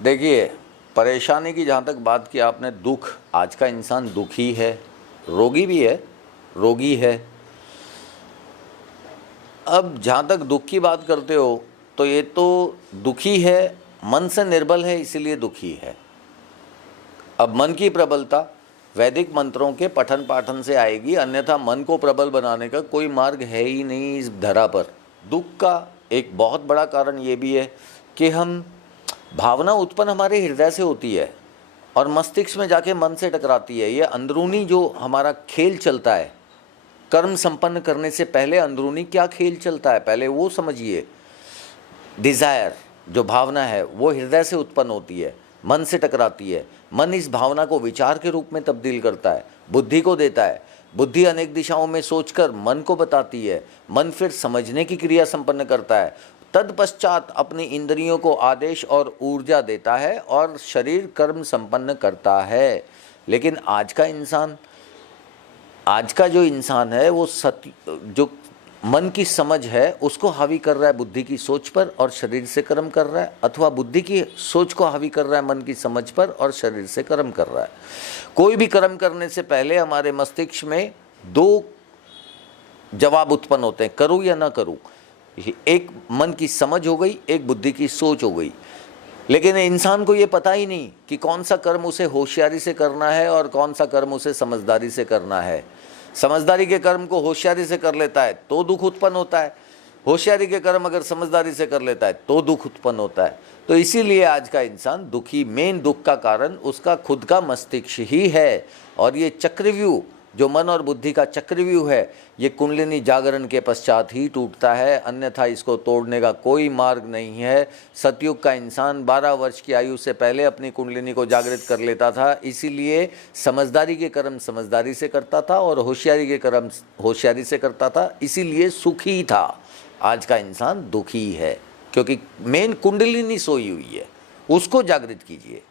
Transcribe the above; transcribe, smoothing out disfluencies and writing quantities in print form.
देखिए, परेशानी की जहाँ तक बात की आपने, दुख, आज का इंसान दुखी है, रोगी भी है, रोगी है। अब जहाँ तक दुख की बात करते हो तो ये तो दुखी है, मन से निर्बल है इसीलिए दुखी है। अब मन की प्रबलता वैदिक मंत्रों के पठन पाठन से आएगी, अन्यथा मन को प्रबल बनाने का कोई मार्ग है ही नहीं इस धरा पर। दुख का एक बहुत बड़ा कारण ये भी है कि हम भावना उत्पन्न हमारे हृदय से होती है और मस्तिष्क में जाके मन से टकराती है। ये अंदरूनी जो हमारा खेल चलता है, कर्म संपन्न करने से पहले अंदरूनी क्या खेल चलता है पहले वो समझिए। डिज़ायर जो भावना है वो हृदय से उत्पन्न होती है, मन से टकराती है। मन इस भावना को विचार के रूप में तब्दील करता है, बुद्धि को देता है। बुद्धि अनेक दिशाओं में सोचकर मन को बताती है, मन फिर समझने की क्रिया संपन्न करता है। तत्पश्चात अपनी इंद्रियों को आदेश और ऊर्जा देता है और शरीर कर्म संपन्न करता है। लेकिन आज का इंसान, आज का जो इंसान है वो सत्य जो मन की समझ है उसको हावी कर रहा है बुद्धि की सोच पर और शरीर से कर्म कर रहा है, अथवा बुद्धि की सोच को हावी कर रहा है मन की समझ पर और शरीर से कर्म कर रहा है। कोई भी कर्म करने से पहले हमारे मस्तिष्क में दो जवाब उत्पन्न होते हैं, करूँ या ना करूँ। एक मन की समझ हो गई, एक बुद्धि की सोच हो गई। लेकिन इंसान को ये पता ही नहीं कि कौन सा कर्म उसे होशियारी से करना है और कौन सा कर्म उसे समझदारी से करना है। समझदारी के कर्म को होशियारी से कर लेता है तो दुख उत्पन्न होता है, होशियारी के कर्म अगर समझदारी से कर लेता है तो दुख उत्पन्न होता है। तो इसीलिए आज का इंसान दुखी, मेन दुख का कारण उसका खुद का मस्तिष्क ही है। और ये चक्रव्यूह जो मन और बुद्धि का चक्रव्यूह है, ये कुंडलिनी जागरण के पश्चात ही टूटता है, अन्यथा इसको तोड़ने का कोई मार्ग नहीं है। सतयुग का इंसान 12 वर्ष की आयु से पहले अपनी कुंडलिनी को जागृत कर लेता था, इसीलिए समझदारी के कर्म समझदारी से करता था और होशियारी के कर्म होशियारी से करता था, इसीलिए सुखी था। आज का इंसान दुखी है क्योंकि मेन कुंडलिनी सोई हुई है, उसको जागृत कीजिए।